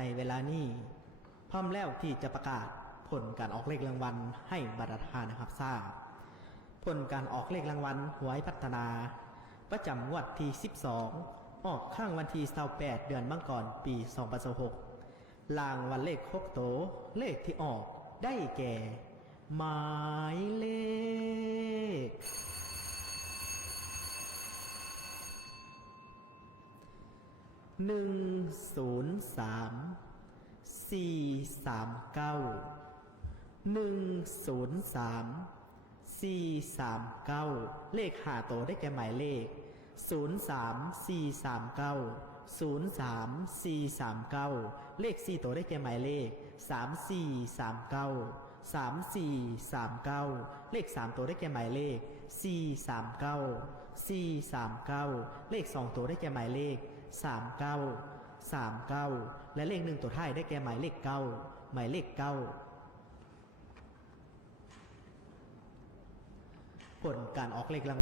ในเวลานี้พร้อมแล้วที่จะประกาศผลการออกเลขรางวัลให้บรรดาทานนะครับทราบผลการออกเลขรางวัลหวยพัฒนาประจำงวดที่12ออกข้างวันที่28เดือนมังกรปี2026รางวัลเลข6โตเลขที่ออกได้แก่หมายเลข103 439 103 439เลข5โตได้แก่หมายเลข03439 03439เลข4โตได้แก่หมายเลข3439 3439เลข3โตได้แก่หมายเลข439 439เลข2โตได้แก่หมายเลข39 39และเลข1ตัวท้ายได้แก่หมายเลข9หมายเลข9ผลการออกเลขรางวัล